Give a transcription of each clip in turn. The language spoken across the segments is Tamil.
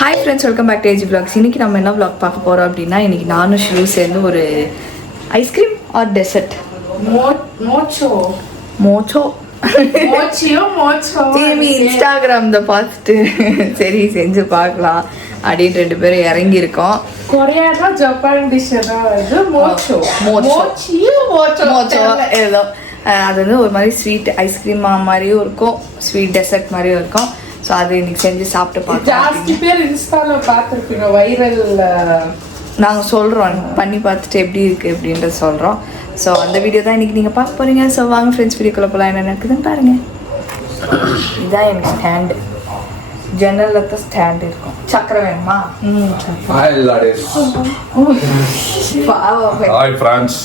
Hi friends, welcome back to AG vlogs. இன்னைக்கு நம்ம என்ன vlog பார்க்க போகிறோம் அப்படின்னா, இன்னைக்கு நானும் ஷிவ் சேர்ந்து ஒரு ஐஸ்கிரீம் ஆர் டெசர்ட் இன்ஸ்டாகிராமில் பார்த்துட்டு சரி செஞ்சு பார்க்கலாம் அப்படின்னு 2 பேரும் இறங்கியிருக்கோம். கொரியானா ஜப்பான் டிஷ் ஏதோ அது வந்து ஒரு மாதிரி ஸ்வீட் ஐஸ்கிரீம் மாதிரியும் இருக்கும், ஸ்வீட் டெசர்ட் மாதிரியும் இருக்கும். ஸோ அது இன்னைக்கு செஞ்சு சாப்பிட்டு பார்க்கலாம். ஜாஸ்தி பேர் இன்ஸ்டாவில் பார்த்துருப்பீங்க வைரல். நாங்கள் சொல்கிறோம் பண்ணி பார்த்துட்டு எப்படி இருக்குது அப்படின்றத சொல்கிறோம். ஸோ அந்த வீடியோ தான் இன்றைக்கி நீங்கள் பார்க்க போகிறீங்க. ஸோ வாங்க ஃப்ரெண்ட்ஸ், வீடியோக்குள்ளே போகலாம். என்ன இருக்குதுன்னு பாருங்கள். இதுதான் எனக்கு ஸ்டாண்டு. ஜன்னலில் தான் ஸ்டாண்டு இருக்கும். சக்கரை வேணுமா? ஹாய் ஃப்ரெண்ட்ஸ்,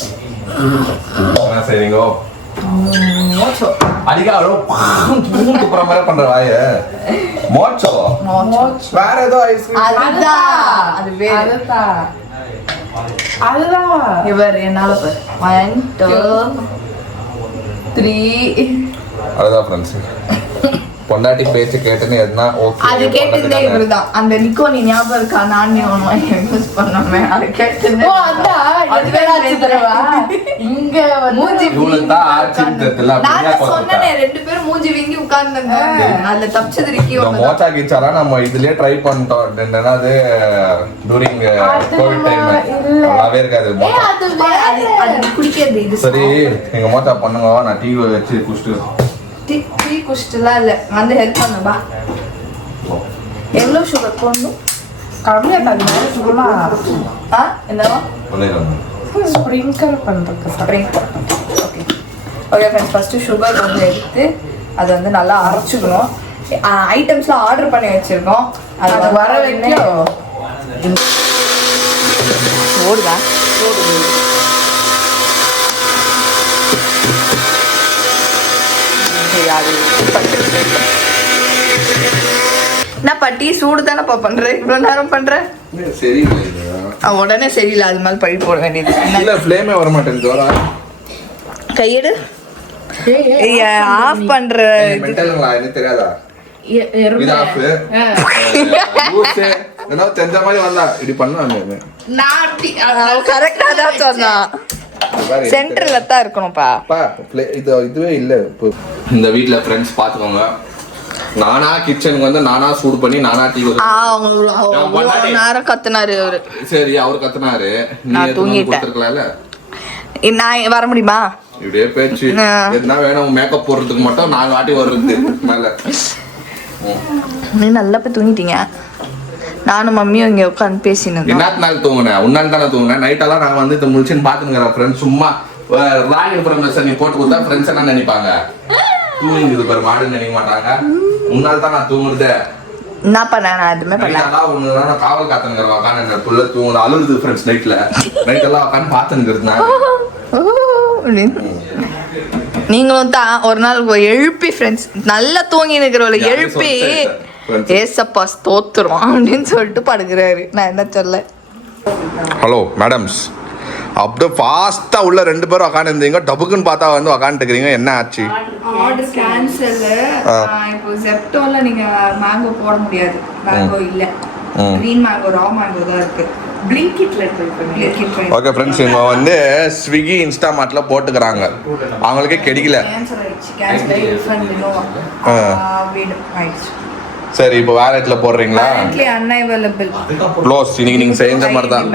என்ன செய்றீங்க? அடிக்காரோ துப்புற மாதிரி பண்ற வாய மோச்சோ வேற ஏதோ ஐஸ்கிரீம். அதுதான் இவர் என்னால 1 2 3 அதுதான் ஃப்ரெண்ட்ஸ். பொண்டாட்டி பேச்சு கேட்டுன்னு எதுனா ஓகே. அது கேட்டதே இவர்தான். அந்த நிக்கோ நீ ஞாபகம் இருக்கா? நான் யூஸ் பண்ணோமே, அது கேட்டதே. இங்க மூஞ்சி இவளுதான் ஆச்சுன்னு தெரியல. நான் சொன்னேனே 2 பேரும் மூஞ்சி வீங்கி உட்கார்ந்தாங்க. அதுல தப்பிச்சது இருக்கி. மோச்சா கிச்சாரா நம்ம இதுலயே ட்ரை பண்ணிட்டோம். என்னது டூரிங் கோவிட் டைம் நல்லாவே இருக்காது. அது குடிக்கிறது இது. சரி, எங்க மோச்சா பண்ணுங்க, நான் டீ வச்சு குடிச்சிட்டு. டீ குடிச்சிட்டுலாம் இல்லை, வந்து ஹெல்ப் பண்ணுவா. எவ்வளோ சுகர் போடணும்? கம்மியாக என்னவா ஸ்ப்ரிங்கிள் பண்ணுறதுக்கு. Okay okay friends, first sugar வந்து எடுத்து அதை வந்து நல்லா அரைச்சிக்கணும். ஐட்டம்ஸ்லாம் ஆர்டர் பண்ணி வச்சுருக்கோம். அது வர வரைக்கும் ஓடுதா ஓடுது. என்ன பட்டி சூடு தானேப்பா பண்ற? இவ்வளவு நேரம் பண்ற சரி உடனே சரியில்லை, அது மேல பழி போட வேண்டியது. இல்ல ஃப்ளேமே வர மாட்டேங்குது. கையெடு ஆஃப் பண்ற. மென்டலுங்களா? எனக்கு தெரியாதா? இது ஆஃப் லூஸ் என்ன தெரிஞ்ச மாதிரி வந்தா இப்படி பண்ணுவாங்க. நான் கரெக்ட்டா தான் சொன்னா. சென்டர்ல தான் இருக்கணும்ப்பா. இதுவே இல்ல. இந்த வீட்ல ஃப்ரெண்ட்ஸ் பாத்துக்கோங்க, நானா கிச்சனுக்கு வந்து நானா சூடு பண்ணி நானா டீ நேரம் கத்துனாரு அவரு. சரி, அவரு கத்துனாரு. நான் தூங்கிட்டேன். நான் வர முடியுமா? இப்படியே பேச்சு என்ன வேணும்? மேக்கப் போடுறதுக்கு மட்டும் 4 வாட்டி வருது மேல. நீ நல்லா போய் தூங்கிட்டீங்க. நானும் மம்மியும் இங்கே உட்காந்து பேசினேன். என்னத்து நாள் தூங்கினேன்? உன்னால தானே தூங்கினேன். நைட்டெல்லாம் நான் வந்து இந்த முழிச்சுன்னு பாத்துக்கிறேன் ஃப்ரெண்ட்ஸ். சும்மா ராயல் ப்ரமேசர் நீ போட்டு கொடுத்தா ஃப்ரெண்ட்ஸ் என்ன நினைப்பாங்க? தூங்குது பாரு மாடுன்னு நினைக்க மாட்டாங்க. உன்னால தான் நான் தூங்குறதே. என்ன பண்ண? நான் எதுவுமே பண்ணல. ஒன்னு காவல் காத்துங்கிறேன் உட்காந்து புள்ள தூங்குது அழுகுது ஃப்ரெண்ட்ஸ். நைட்டெல்லாம் உட்காந்து பாத்துங்கிறது. நீங்களும் தான் ஒரு நாள் எழுப்பி ஃப்ரெண்ட்ஸ் நல்லா தூங்கி நிற்கிறவளை எழுப்பி ஏசப்பா ஸ்தோத்திரம் அப்படின்னு சொல்லிட்டு படுக்கிறாரு. நான் என்ன சொல்ல. ஹலோ மேடம்ஸ், அப்படியே ஃபாஸ்டா உள்ள 2 பேரும் உட்காந்துருந்தீங்க. டபுக்குன்னு பார்த்தா வந்து உட்காந்துருக்கீங்க. என்ன ஆச்சு? Order cancel. இப்போ ஜெப்டோல நீங்க மேங்கோ போட முடியாது. மேங்கோ இல்ல, கிரீன் மேங்கோ ரா மேங்கோ தான் இருக்கு. ஓகே ஃப்ரெண்ட்ஸ், இவங்க வந்து ஸ்விக்கி இன்ஸ்டாமார்ட்ல போட்டுக்கிறாங்க. அவங்களுக்கே கிடைக்கல. சரி, இப்போ வேற இடத்துல போடுறீங்களா? க்ளோஸ். இன்னைக்கு நீங்க செஞ்ச மாதிரி தான்.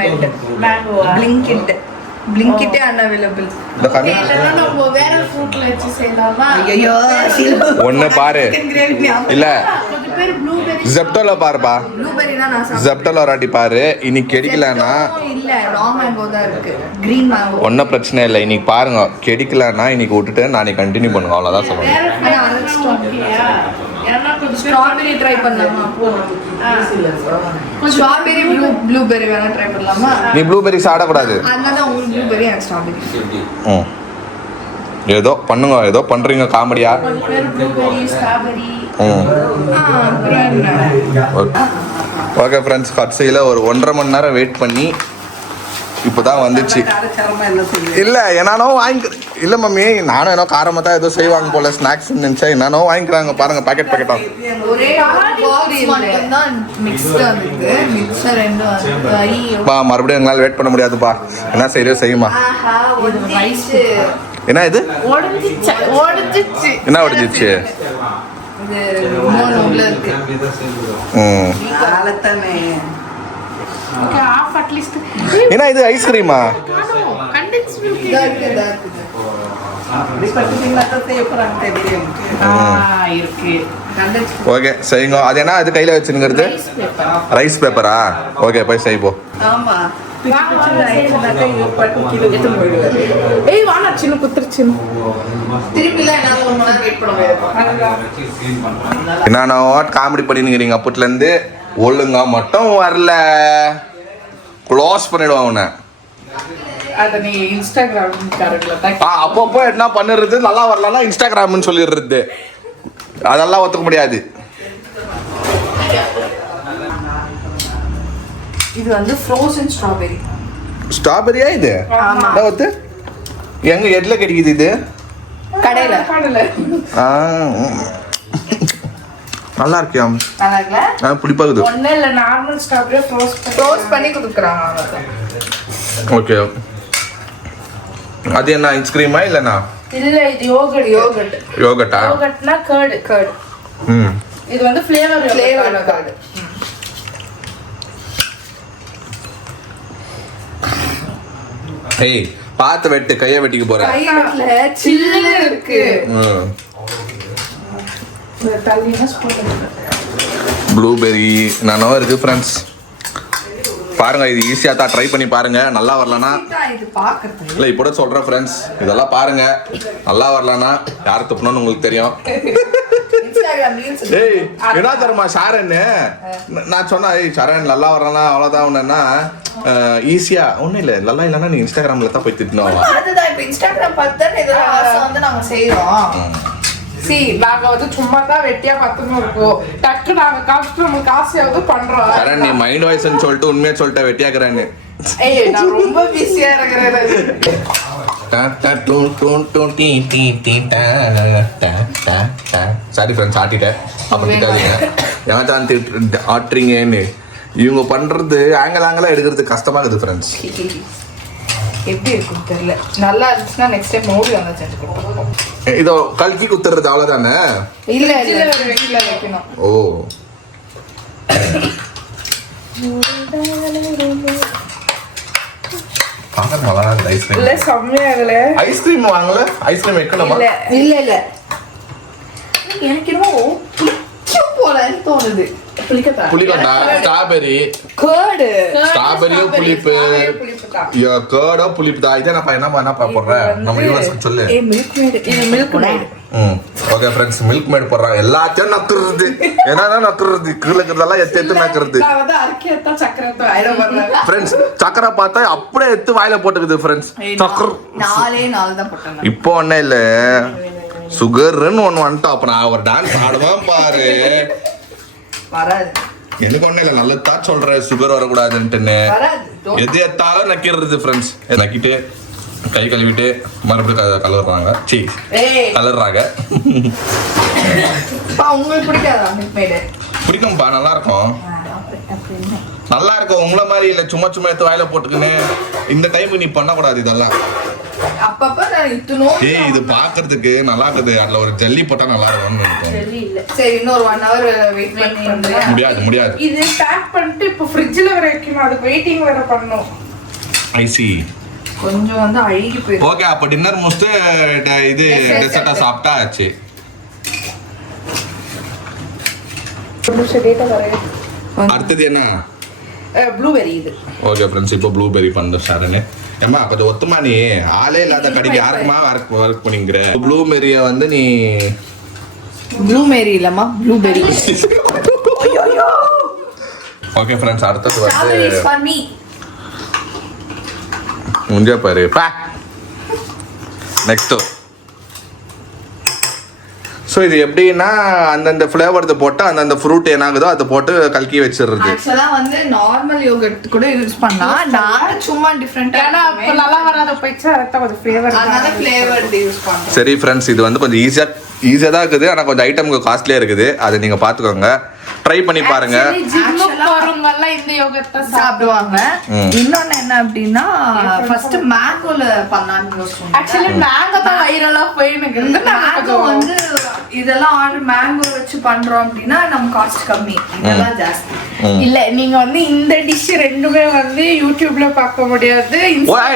பிளிங்கிட்டே அன்அவைலபிள். ஒன்னு பாரு. இல்ல ஜெப்டோல பாருப்பா. ஜெப்டோல ஒரு வாட்டி பாரு. இன்னைக்கு கிடைக்கலன்னா ஒன்னும் பிரச்சனை இல்லை. இன்னைக்கு பாருங்க, கிடைக்கலன்னா இன்னைக்கு விட்டுட்டு நாளைக்கு கண்டினியூ பண்ணுங்க. அவ்வளவுதான் சொல்லுங்க. ஸ்ட்ராபெரி ட்ரை பண்ணலாமா? ஸ்ட்ராபெரி ப்ளூபெரி வேணா ட்ரை பண்ணலாமா? நீ ப்ளூபெரி சாப்பிடக்கூடாது. அதனால உங்களுக்கு ப்ளூபெரி எனக்கு ஸ்ட்ராபெரி. ஏதோ பண்ணுங்க, ஏதோ பண்றீங்க காமெடியா. ஓகே ஃப்ரெண்ட்ஸ், கட்சியில் ஒரு 1.5 மணி நேரம் வெயிட் பண்ணி இப்போதான் வந்துச்சு. காரச்சாரமா என்ன செய்யுது? இல்லை என்னோ இல்லை மம்மி, நானும் ஏதோ காரமாக தான் ஏதோ செய்வாங்க போல ஸ்நாக்ஸ் நினச்சேன். என்னோ வாங்கிக்கிறாங்க பாருங்க, பாக்கெட் பாக்கெட்டாக. ஒரே பாக்ஸ் மட்டும் தான் மிக்ஸ்டு வந்திருக்கு. மிக்சர் ரெண்டும் வந்து ஐயோ. பா மறுபடியும் எங்களால் வெயிட் பண்ண முடியாதுப்பா. என்ன செய்யறியோ செய்யுமா. ஆஹா ஒடிச்சு. என்ன இது? ஒடிச்சிச்சு. என்ன ஒடிஞ்சிச்சு? இது மூணு உள்ள இருக்கு. காலத்தானே. Okay, half at least. என்ன இது ஐஸ்கிரீமா? கண்டென்ஸ் மில்க் இதா இருக்கு. அப்படி பட்டுங்களா தான் செய்ய போறாங்க தெரியும். இருக்கு. கண்டென்ஸ் ஓகே செய்யுங்க. அது என்ன அது கையில் வச்சுங்கிறது? ரைஸ் பேப்பரா? ஓகே போய் செய்ப்போம். ஆமா. ஏய் வாணா சின்ன குத்துருச்சு. திருப்பிலாம் என்னால ரொம்ப நேரம் வெயிட் பண்ண முடியாது. என்னன்னா காமெடி பண்ணினுங்கிறீங்க அப்பட்லேருந்து. ஒழுங்கா மட்டும் வரல, க்ளோஸ் பண்ணிடுவான் அவனை. அத நீ இன்ஸ்டாகிராம் காரங்கள அப்பப்போ என்ன பண்ணிடுறது, நல்லா வரலன்னா இன்ஸ்டாகிராம்னு சொல்லிடுறது. அதெல்லாம் ஒத்துக்க முடியாது. இது வந்து ஃப்ரோசன் ஸ்ட்ராபெரி. ஸ்ட்ராபெரியா இது? ஒத்து எங்க எட்ல கிடைக்குது இது? கடையில. ஆ, நல்லா இருக்கியா? நல்லா இருக்குல்ல? புளிப்பாகுது. ஒண்ணே இல்ல, நார்மல் ஸ்ட்ராபெரி ஃப்ரோஸ் பண்ணி கொடுக்குறாங்க அவங்க. ஓகே, அது என்ன ஐஸ்கிரீமா இல்லைண்ணா? இல்ல இது யோகர்ட். யோகட்டா? யோகர்ட்னா கர்ட். ம், இது வந்து ஃப்ளேவர் கார்டு. ஏய் பார்த்து வெட்டு, கையை வெட்டிக்க போறேன். கையில சில்லுன்னு இருக்கு. ப்ளூபெர்ரி நானும் இருக்கு ஃப்ரெண்ட்ஸ். பாருங்க, இது ஈஸியாக தான். ட்ரை பண்ணி பாருங்க. நல்லா வரலன்னா இது பாக்குறது இல்லை இப்போ சொல்கிறேன் ஃப்ரெண்ட்ஸ், இதெல்லாம் பாருங்க. நல்லா வரலன்னா யார் துப்புனோன்னு உங்களுக்கு தெரியும். Instagram reels. ஏய் என்ன தருமா ஷாரன்னு நான் சொன்னேன். ஏய் ஷாரன் நல்லா வரலன்னா அவ்வளோதான். ஒன்றுன்னா ஈஸியாக ஒன்றும் இல்லை, நல்லா இல்லைன்னா நீ இன்ஸ்டாகிராமில் தான் போய் திட்டணும். அதுதான் இப்போ இன்ஸ்டாகிராம் பார்த்து தான் இதெல்லாம் ஆசை வந்து நாங்க செய்றோம். நாங்க வந்து சும்மா தான் வெட்டியா பத்துன்னு இருக்கோம். டக்கு நாங்க காசு நம்மளுக்கு ஆசையாவது பண்றோம். ஷாரன் நீ மைண்ட் வாய்ஸ்ன்னு சொல்லிட்டு உண்மையாக சொல்லிட்ட வெட்டியாக்குறேன்னு. ஏய் நான் ரொம்ப பிஸியா இருக்கிறேன். சாரி ஃப்ரெண்ட்ஸ், ஆட்டிட்டேன். அப்புறம் திட்டாதீங்க. ஏன் தான் ஆட்டுறீங்கன்னு. இவங்க பண்றது ஆங்கிளாக எடுக்கிறது கஷ்டமா இருக்குது ஃப்ரெண்ட்ஸ். எப்படி இருக்கும் தெரியல. நல்லா இருந்துச்சுன்னா நெக்ஸ்ட் டைம் மோடி வந்து செஞ்சு கொடுப்போம். இதோ கல்கி குத்துறது அவ்வளவுதானே? இல்ல வெயிட்ல வைக்கணும். ஓ பாக்க நல்லா இருக்கு ஐஸ்கிரீம். இல்ல செம்மையா இல்ல. ஐஸ்கிரீம் வாங்கல, ஐஸ்கிரீம் வைக்கணுமா? இல்ல எனக்கு என்னமோ புளிக்கும் போலன்னு தோணுது. புளிக்கண்டா ஸ்ட்ராபெரி கர்டு. ஸ்ட்ராபெரியும் புளிப்பு. கேர்டோ புளிப்பு தான். இதை நான் என்ன போடுறேன் நம்ம யூஎஸ் சொல்லு. Milk mat. Okay friends, milk mat போடுறாங்க. எல்லாத்தையும் நக்குறது. என்னன்னா நக்குறது, கீழே இருக்கிறதெல்லாம் எடுத்து நக்குறது. ஃப்ரெண்ட்ஸ் சக்கரை பார்த்தா அப்படியே எடுத்து வாயில போட்டுக்குது ஃப்ரெண்ட்ஸ். சக்கரை 4 தான் போட்டாங்க. இப்போ ஒன்னும் இல்ல, சுகர்னு ஒன்று வந்துட்டோம். அப்ப நான் ஒரு டான்ஸ் ஆடுவேன் பாரு. வராது. எனக்கு ஒன்றும் இல்லை, நல்லதான் சொல்கிறேன் சுகர் வரக்கூடாதுன்ட்டுன்னு. எது எத்தாலும் நக்கிடுறது ஃப்ரெண்ட்ஸ். நக்கிட்டு கை கழுவிட்டு மறுபடியும் கலர்றாங்க. கலர்றாங்க. உங்களுக்கு பிடிக்காதா மில்க் மேட்? பிடிக்கும்பா, நல்லா இருக்கும். நல்லா இருக்கும். உங்களை மாதிரி இல்லை சும்மா சும்மா எடுத்து வாயில போட்டுக்கின்னு இந்த டைம் நீ பண்ணக்கூடாது இதெல்லாம். அப்பப்ப நான் இத்தனோ. ஏய் இது பாக்குறதுக்கு நல்லா இருக்குது. அதுல ஒரு ஜல்லி போட்டா நல்லா இருக்கும்னு நினைக்கிறேன். ஜல்லி இல்ல. சரி இன்னொரு 1 hour வெயிட் பண்ணி முடியாது. இது பேக் பண்ணிட்டு இப்போ ஃப்ரிட்ஜ்ல வர வைக்கணும். அதுக்கு வெயிட்டிங் வேற பண்ணனும். ஐ சி. கொஞ்சம் வந்து அழுகி போயிடும். ஓகே, அப்ப டின்னர் முடிச்சிட்டு இது டெசர்ட்டா சாப்பிட்டா ஆச்சு. அடுத்தது என்ன? ப்ளூபெர்ரி இது. ஓகே ஃப்ரெண்ட்ஸ், இப்போ ப்ளூபெர்ரி பண்ண ஷாரனே. ஏம்மா கொஞ்சம் ஒத்துமா, நீ ஆளே இல்லாத கடைக்கு யாருக்குமா ஒர்க் பண்ணிங்கிற? ப்ளூபெர்ரியை வந்து நீ ப்ளூபெர்ரி இல்லம்மா, ப்ளூபெர்ரி. ஓகே ஃப்ரெண்ட்ஸ், அடுத்தது வந்து strawberries for me. முஞ்ச பாரு பா. நெக்ஸ்ட் ஸோ இது எப்படின்னா அந்தந்த ஃப்ளேவர் போட்டு அந்தந்த ஃப்ரூட் என்ன ஆகுதோ அதை போட்டு கலக்கி வச்சிடுறது. ஆக்சுவலா வந்து நார்மல் யோகர்ட் கூட யூஸ் பண்ணலாம். நான் சும்மா டிஃபரெண்டா ஏன்னா அப்ப நல்லா வராத போயிடுச்சு அதான் கொஞ்சம் ஃப்ளேவர் அதனால ஃப்ளேவர் யூஸ் பண்றோம். சரி ஃப்ரெண்ட்ஸ், இது வந்து கொஞ்சம் ஈஸியாக தான் இருக்குது. ஆனால் கொஞ்சம் ஐட்டமுக்கு காஸ்ட்லியாக இருக்குது. அதை நீங்கள் பார்த்துக்கோங்க, ட்ரை பண்ணி பாருங்க. போறவங்கலாம் இந்த யோகர்ட் தான் சாப்பிடுவாங்க. இன்னொன்னு என்ன அப்படின்னா ஃபர்ஸ்ட் மேங்கோல பண்ணலாம்னு யோசிச்சோம். ஆக்சுவலி மேங்கோ தான் வைரலா போயிருக்கு. மேங்கோ வந்து இதெல்லாம் ஆர்டர் மேங்கோ வச்சு பண்றோம் அப்படின்னா நம்ம காஸ்ட் கம்மி, இதெல்லாம் ஜாஸ்தி. இல்ல நீங்க வந்து இந்த டிஷ் ரெண்டுமே வந்து யூடியூப்ல பார்க்க முடியாது,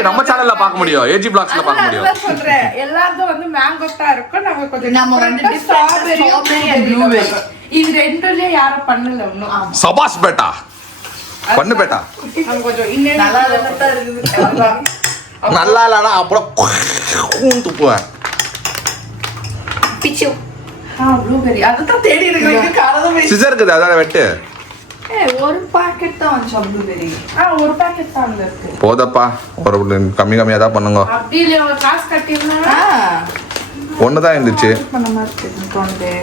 நம்ம சேனல்ல பார்க்க முடியும், ஏஜி பிளாக்ஸ்ல பார்க்க முடியும். அதான் சொல்றேன். எல்லாரும் வந்து மேங்கோ தான் இருக்கும். நம்ம கொஞ்சம் நம்ம வந்து ஸ்ட்ராபெரி and blueberry இது ரெண்டுலயே யாரும் பண்ணல இன்னும். சபாஸ் பேட்டா பண்ணு பேட்டா. நம்ம கொஞ்சம் இன்னும் நல்லா தான் இருக்குது. நல்லா இல்லனா அப்புறம் துப்புவேன். பிச்சு ப்ளூபெரி அதுதான் தேடி இருக்கு. காரதமே சிசர் இருக்குது, அதான் வெட்டு. ஒரு பாக்கெட் தான் வந்துச்சு ப்ளூபெரி. ஒரு பாக்கெட் தான் இருக்கு. போதப்பா, ஒரு கம்மியா தான் பண்ணுங்க. அப்படி இல்ல அவங்க காசு கட்டிருந்தா ஒண்ணுதான் இருந்துச்சு. பண்ண மாதிரி தோணுது.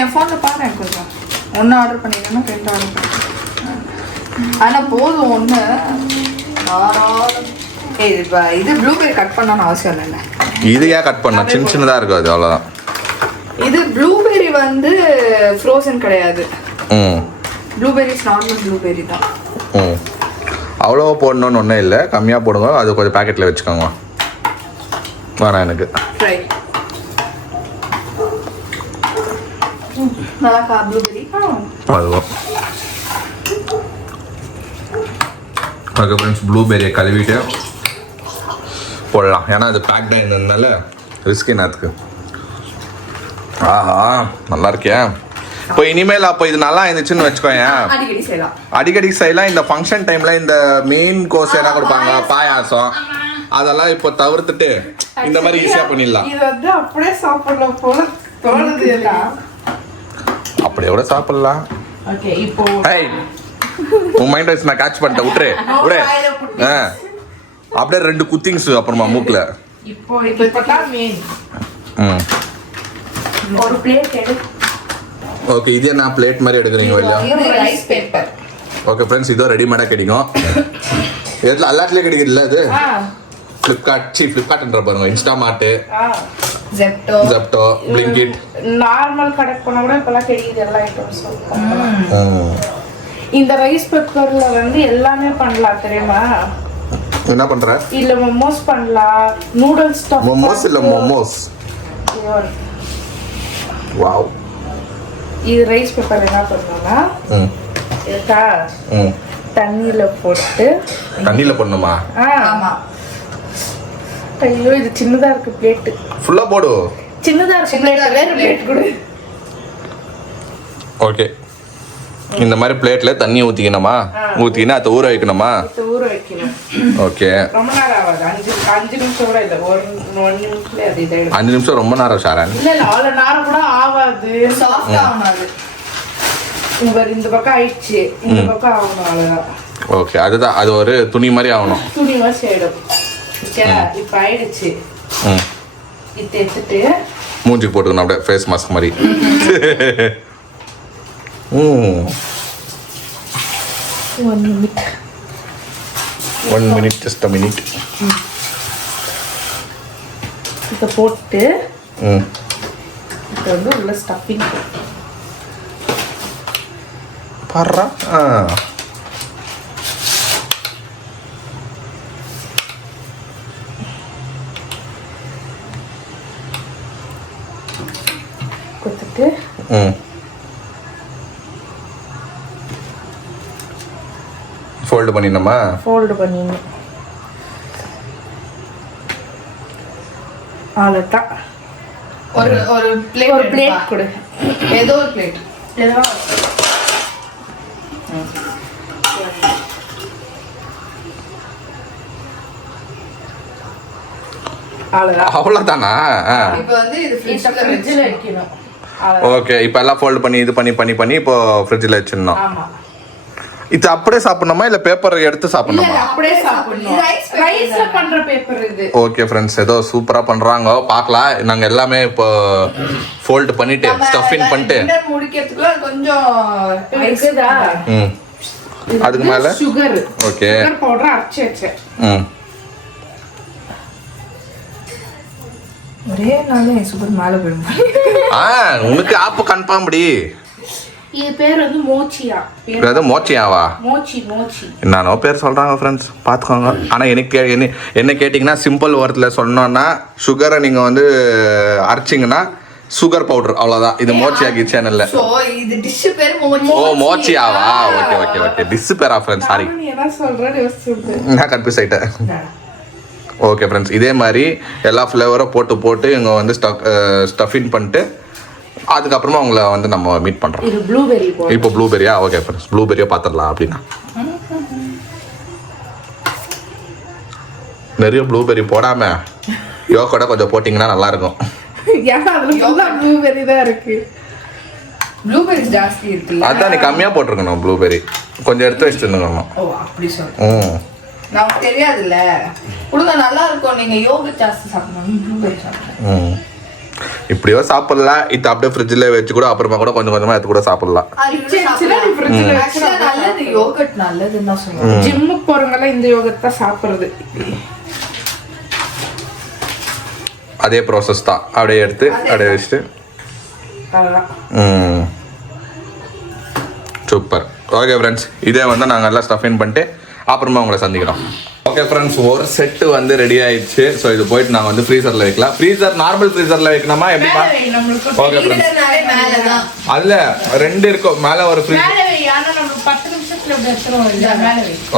என் ஃபோன்ல பாரு, கொஞ்சம் ஒன்று ஆர்டர் பண்ணிக்கணும், 2 ஆர்டர் பண்ணிக்கணும். ஆனால் போதும் ஒன்று தாராளம். இப்போ இது ப்ளூபெரி கட் பண்ணணும்னு அவசியம் இல்லைல்ல. இது ஏன் கட் பண்ண, சின்ன சின்னதாக இருக்கும், அது அவ்வளோதான். இது ப்ளூபெரி வந்து ஃப்ரோசன் கிடையாது. ப்ளூபெரிஸ் நார்மல் ப்ளூபெரி தான். அவ்வளோ போடணும்னு ஒன்றும் இல்லை, கம்மியாக போடுங்க. அது கொஞ்சம் பேக்கெட்டில் வச்சுக்கோங்க. வேணாம் எனக்கு. ட்ரை நல்லாக்கா ப்ளூபெரி. அதுவும் ஓகே ஃப்ரெண்ட்ஸ், ப்ளூபெரியை கழுவிட்டு போடலாம். ஏன்னா அது பேக்டாக இருந்ததுனால ரிஸ்க் என்னத்துக்கு. ஆஹா நல்லா இருக்கேன். இப்போ இனிமேல் அப்போ இது நல்லா இருந்துச்சுன்னு வச்சுக்கோங்க, அடிக்கடி செய்யலாம். அடிக்கடி செய்யலாம். இந்த ஃபங்க்ஷன் டைமில் இந்த மெயின் கோர்ஸ் என்ன கொடுப்பாங்க, பாயாசம், அதெல்லாம் இப்போ தவிர்த்துட்டு இந்த மாதிரி ஈஸியாக பண்ணிடலாம். இது வந்து அப்படியே சாப்பிடலாம் போல தோணுது எல்லாம். அப்படியே கூட சாப்பிடலாம். ஓகே இப்போ ஏய், உன் மைண்ட் வாய்ஸ் நான் கேட்ச் பண்ணிட்டேன், விட்டுரு விடு. அப்படியே 2 குத்திங்ஸ் அப்புறமா மூக்கில். இப்போ தான் மெயின். ஒரு பிளேட் எடு. ஓகே, இதே நான் பிளேட் மாதிரி எடுக்கிறீங்க இல்லையா? இது ரைஸ் பேப்பர். ஓகே ஃப்ரெண்ட்ஸ், இதோ ரெடிமேடாக கிடைக்கும். இதில் எல்லாத்துலேயும் கிடைக்குது இல்லை? அது ஃப்ளிப்கார்ட்ன்ற பாருங்க, இன்ஸ்டாமார்ட், ஜெப்டோ, பிளிங்கிட். நார்மல் கடைக்கு போனா கூட இப்பெல்லாம் கிடைக்குது எல்லா ஐட்டம்ஸும். இந்த ரைஸ் பேப்பர்ல வந்து எல்லாமே பண்ணலாம் தெரியுமா? என்ன பண்ற? இல்ல மோமோஸ் பண்ணலாம், நூடுல்ஸ் ஸ்டஃப். மோமோஸ் இல்ல மோமோஸ். வாவ். இது ரைஸ் பேப்பர் என்ன பண்ணனும்னா இருக்கா, தண்ணியில போட்டு. தண்ணியில போடணுமா? ஆமா. ஐயோ இது சின்னதா இருக்கு பிளேட். ஃபுல்லா போடு. சின்னதா இருக்கு பிளேட், வேற பிளேட் கொடு. ஓகே, இந்த மாதிரி பிளேட்ல தண்ணி ஊத்திக்கணுமா? ஊத்தினா அதை ஊற வைக்கணுமா? ஊற வைக்கணும். ஓகே, ரொம்ப நேரம் ஆகாது. 5 நிமிஷம் கூட இல்ல, 1 நிமிஷத்துல அது இதாயிடும். 5 நிமிஷம் ரொம்ப நேரம் ஷாரன். இல்ல இல்ல, அவ்வளவு நேரம் கூட ஆகாது. சாஃப்ட் ஆகாது. இந்த பக்கம் ஆயிடுச்சு, இந்த பக்கம் ஆகணும் அவ்வளவுதான். ஓகே, அதுதான், அது ஒரு துணி மாதிரி ஆகணும். துணி மாதிரி ஆயிடும். இப்ப ஆயிடுச்சு. இது எடுத்துட்டு மூஞ்சி போட்டுக்கணும் அப்படியே ஃபேஸ் மாஸ்க் மாதிரி. One minute, just a minute. இதை போட்டு இது வந்து உள்ள ஸ்டஃபிங் பாடுறா. கொடுத்துட்டு ஃபோல்டு பண்ணிடணுமா? ஃபோல்டு பண்ணிடணும். அவ்வளோதான். ஒரு பிளேட் கொடு. ஏதோ ஒரு பிளேட். ஏதோ அவ்வளோதானா? இப்போ வந்து இது ஃப்ரிட்ஜில் வைக்கணும். ஓகே, இப்போ எல்லாம் ஃபோல்டு பண்ணி இது பண்ணி இப்போ ஃப்ரிட்ஜில் வச்சிடணும். ஆமா. இது அப்படியே சாப்பிடணுமா இல்ல பேப்பர் எடுத்து இல்ல சாப்பிடணுமா? அப்படியே சாப்பிடணும். ரைஸ்ல பண்ற பேப்பர் இது. ஓகே ஃப்ரெண்ட்ஸ், ஏதோ சூப்பரா பண்றாங்க, பார்க்கலாம். நாங்க எல்லாமே இப்போ ஃபோல்ட் பண்ணிட்டு ஸ்டஃப் இன் பண்ணிட்டு முடிக்கிறதுக்குள்ள கொஞ்சம் இருக்குதா? அதுக்கு மேல சுகர். ஓகே, சுகர் பவுடர் அரைச்சு வச்சேன். ஒரே நாள் சுகர் மேல போயிடும். உனக்கு ஆப்பு கன்ஃபார்ம் படி. இது பேர் வந்து மோச்சியா. ஏதோ மோச்சியாவா? மோச்சி. என்னோ பேர் சொல்றாங்க ஃப்ரெண்ட்ஸ், பார்த்துக்கோங்க. ஆனால் என்ன கேட்டிங்கன்னா சிம்பிள் வேர்டில் சொன்னோன்னா சுகரை நீங்கள் வந்து அரைச்சிங்கன்னா சுகர் பவுடர், அவ்வளோதான். இது மோச்சியா கிச்சனில். இது டிஷ் பேர் மோச்சி. ஓ மோச்சியாவா? ஓகே டிஷ் பேரா ஃப்ரெண்ட்ஸ்? சாரி, என்ன சொல்றேன் யோசிச்சு நான் கன்ஃபியூஸ் ஆகிட்டேன். ஓகே ஃப்ரெண்ட்ஸ், இதே மாதிரி எல்லா ஃப்ளேவரும் போட்டு இங்கே வந்து ஸ்டஃப் இன் பண்ணிட்டு அதுக்கப்புறமா உங்களை வந்து நம்ம மீட் பண்ணுறோம். இது ப்ளூபெர்ரி. இப்போ ப்ளூபெரியா? ஓகே ஃப்ரெண்ட்ஸ், ப்ளூபெரியா பார்த்துடலாம். அப்படின்னா நிறைய ப்ளூபெரி போடாம யோகோட கொஞ்சம் போட்டிங்கன்னா நல்லாயிருக்கும். ஏன்னா அதுல ப்ளூபெர்ரி தான் இருக்கு. ப்ளூபெர்ரி ஜாஸ்தி இருக்கு. அதான் நீ கம்மியாக போட்டிருக்கணும். ப்ளூபெரி கொஞ்சம் எடுத்து வச்சுட்டு இருந்துக்கணும். ஓ அப்படி சொல்றேன். நமக்கு தெரியாதுல்ல. கொடுங்க, நல்லா இருக்கும். நீங்க யோகட் ஜாஸ்தி சாப்பிடணும். ப்ளூபெர்ரி சாப்பிடணும். இப்படியோ சாப்பிடலாம். இது அப்படியே ஃப்ரிட்ஜில் வச்சு கூட அப்புறமா கூட கொஞ்சம் கொஞ்சமாக எடுத்து கூட சாப்பிடலாம். நல்லது, யோகட் நல்லதுன்னு தான் சொல்லுவாங்க. ஜிம்முக்கு போறவங்க இந்த யோகட் தான் சாப்பிடுறது. அதே ப்ராசஸ் தான். அப்படியே எடுத்து அப்படியே வச்சுட்டு சூப்பர். ஓகே ஃப்ரெண்ட்ஸ், இதே வந்து நாங்கள் எல்லாம் ஸ்டஃப் இன் பண்ணிட்டு அப்புறமா உங்களை சந்திக்கிறோம். ஓகே ஃப்ரெண்ட்ஸ், ஒரு செட்டு வந்து ரெடி ஆயிடுச்சு. ஸோ இது போயிட்டு நாங்கள் வந்து ஃப்ரீசரில் வைக்கலாம். ஃப்ரீசர் நார்மல் ஃப்ரீசரில் வைக்கணுமா எப்படிப்பா? ஓகே ஃப்ரெண்ட்ஸ், அதில் 2 இருக்கும். மேலே ஒரு ஃப்ரீசர்.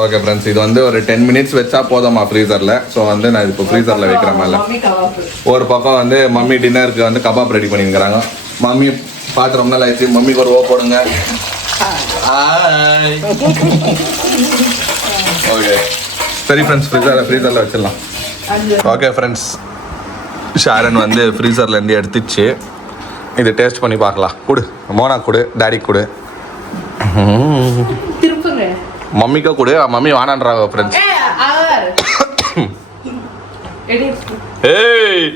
ஓகே ஃப்ரெண்ட்ஸ், இது வந்து ஒரு 10 மினிட்ஸ் வச்சா போதுமா ஃப்ரீசரில். ஸோ வந்து நான் இப்போ ஃப்ரீசரில் வைக்கிறேன். மேலே ஒரு பக்கம் வந்து மம்மி டின்னருக்கு வந்து கபாப் ரெடி பண்ணிக்கிறாங்க. மம்மி பார்த்து ரொம்ப நாள் ஆயிடுச்சு. மம்மிக்கு ஒரு ஓ போடுங்க. ஓகே சரி ஃப்ரெண்ட்ஸ், ஃப்ரீசரில் வச்சிடலாம். ஓகே ஃப்ரெண்ட்ஸ், ஷாரன் வந்து ஃப்ரீசர்லேருந்து எடுத்துச்சு. இது டேஸ்ட் பண்ணி பார்க்கலாம். கொடு மோனா, கொடு டாடி, கொடு திருப்புங்க. மம்மிக்கா கொடு. மம்மி வானான்றாங்க ஃப்ரெண்ட்ஸ். ஏய்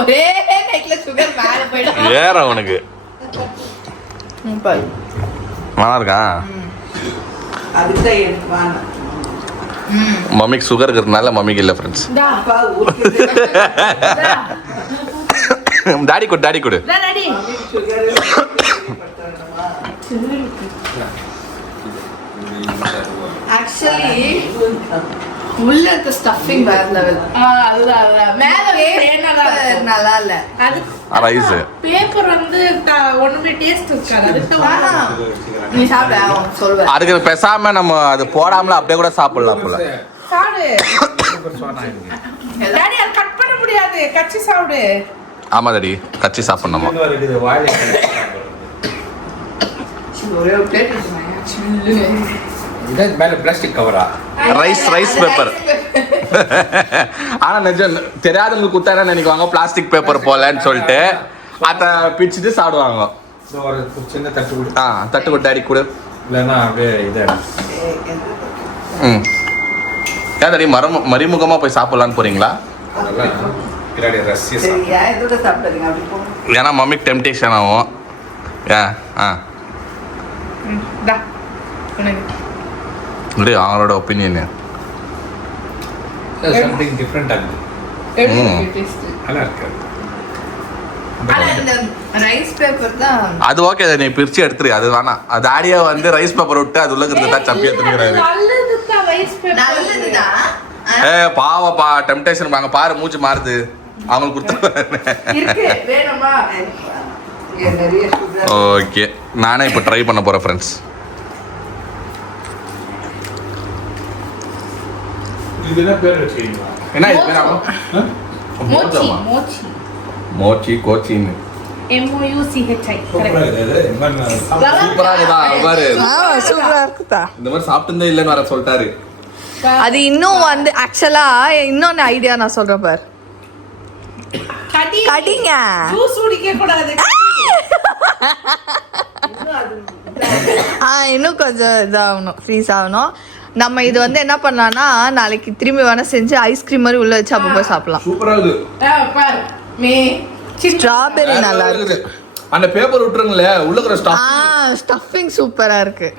ஒரே நைட்ல சுகர் மேல போயிடும். ஏற உனக்கு நல்லா இருக்கா? மம்மிக்கு சுகர் இருக்கிறதுனால மம்மிக்கு இல்லை ஃப்ரெண்ட்ஸ். டாடி கொடு, டாடி கொடு. ஆக்சுவலி உள்ள இருக்க ஸ்டஃபிங் வேற லெவல். அதுதான் மேல நல்லா இல்ல. அது ரைஸ் பேப்பர் வந்து ஒண்ணுமே டேஸ்ட் இருக்காது. அதுக்கு நீ சாப்பிட சொல்வேன். அதுக்கு பேசாம நம்ம அது போடாமல அப்படியே கூட சாப்பிடலாம் போல. சாப்பிடு டாடி, அது கட் பண்ண முடியாது. கச்சி சாப்பிடு. ஆமா டாடி, கச்சி சாப்பிடணுமா? ஒரே ஒரு பிளேட் இருக்குங்க. இதான் மேல பிளாஸ்டிக் கவரா? Rice paper. ஆனா நிஜம் தெரியாதவங்களுக்கு குத்தான நினைக்குவாங்க பிளாஸ்டிக் பேப்பர் போலன்னு சொல்லிட்டு அதை பிச்சுட்டு சாப்பிடுவாங்க. ஒரு சின்ன தட்டு கொடு. தட்டு கொடு டாடி கொடு. இல்லைன்னா அப்படியே இதாக ஏன் டாடி மறைமுகமா போய் சாப்பிடலான்னு போறீங்களா? பின்னாடி ரசிய சரியா எதோட சாப்பிடுறீங்க அப்படி போ. ஏன்னா மம்மிக்கு டெம்டேஷன் ஆகும். டா இப்படி அவங்களோட ஒப்பீனியன். சம்திங் டிஃப்ரெண்ட் ஆகுது. நல்லா இருக்கு. ஆனா இந்த ரைஸ் பேப்பர் தான் அது ஓகே, நீ பிரிச்சு எடுத்துரு. அது வேணாம். அது ஆடியோ வந்து ரைஸ் பேப்பர் விட்டு அது உள்ள இருக்கிறது தான் சப்பி எடுத்துக்கிறாரு. நல்லதுதான் ரைஸ் பேப்பர். நல்லதுதான். பாவப்பா டெம்டேஷன் வாங்க பாரு, மூச்சு மாறுது. அவங்களுக்கு கொடுத்து இருக்கு வேணுமா? நிறைய சுகர். ஓகே, நானே இப்போ ட்ரை பண்ண போறேன் ஃப்ரெண்ட்ஸ். இது என்ன பேர் வச்சிருக்கீங்க? என்ன இது பேர்? மோச்சி மோச்சி மோச்சி கோச்சின்னு MOUCHI. சூப்பரா இருக்குதா பாரு. சூப்பரா இருக்குதா? இந்த மாதிரி சாப்பிட்டதே இல்லைன்னு வர சொல்லிட்டாரு. அது இன்னும் வந்து ஆக்சுவலா இன்னொன்னு ஐடியா நான் சொல்றேன் பாரு. கடிங்க. ஜூஸ் குடிக்க கூடாது. இன்னும் கொஞ்சம் இதாகணும், ஃப்ரீஸ் ஆகணும். நம்ம இது வந்து என்ன பண்ணலாம்னா நாளைக்கு திரும்பி வேணா செஞ்சு ஐஸ்கிரீம் மாதிரி உள்ள வச்சு அப்போ போய் சாப்பிடலாம். சூப்பரா இருக்கு. ஸ்ட்ராபெரி நல்லா இருக்கு. அந்த பேப்பர் விட்டுருங்களே உள்ள இருக்கிற ஸ்டஃபிங் சூப்பரா இருக்கு.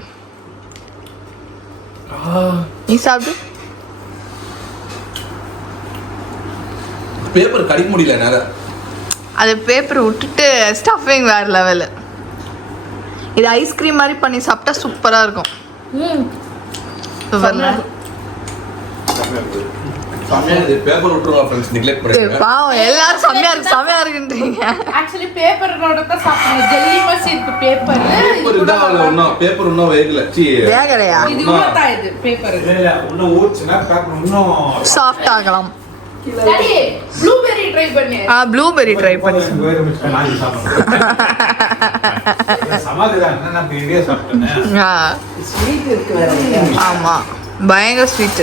நீ சாப்பிடு. பேப்பர் கடிக்க முடியல என்னால. அது பேப்பர் விட்டுட்டு ஸ்டஃபிங் வேற லெவல். இது ஐஸ்கிரீம் மாதிரி பண்ணி சாப்பிட்டா சூப்பரா இருக்கும். பேப்பர் விட்டுருவா ஃப்ரெண்ட்ஸ், நெக்லெக்ட் பண்ணிடுங்க. பாவம் எல்லாரும் செமையா இருக்குன்றீங்க. ஆக்சுவலி பேப்பரோட தான் சாப்பிடுங்க. ஜெல்லி மாதிரி இருக்கு பேப்பர். பேப்பர் இதான் இன்னும் பேப்பர் இன்னும் வேகல. வேகலையா? இது உள்ளதா இது பேப்பர். இல்ல இன்னும் ஊர்ச்சுனா பேப்பர் இன்னும் சாஃப்ட் ஆகலாம். டாடி ப்ளூபெர்ரி ட்ரை பண்ணு. ப்ளூபெர்ரி ட்ரை பண்ணு. வேற மிக்ஸ் பண்ணி சாப்பிடுறேன். சமாதிதான் நான் வீடியோ சாப்பிட்டேன். ஆமா பயங்கர ஸ்வீட்.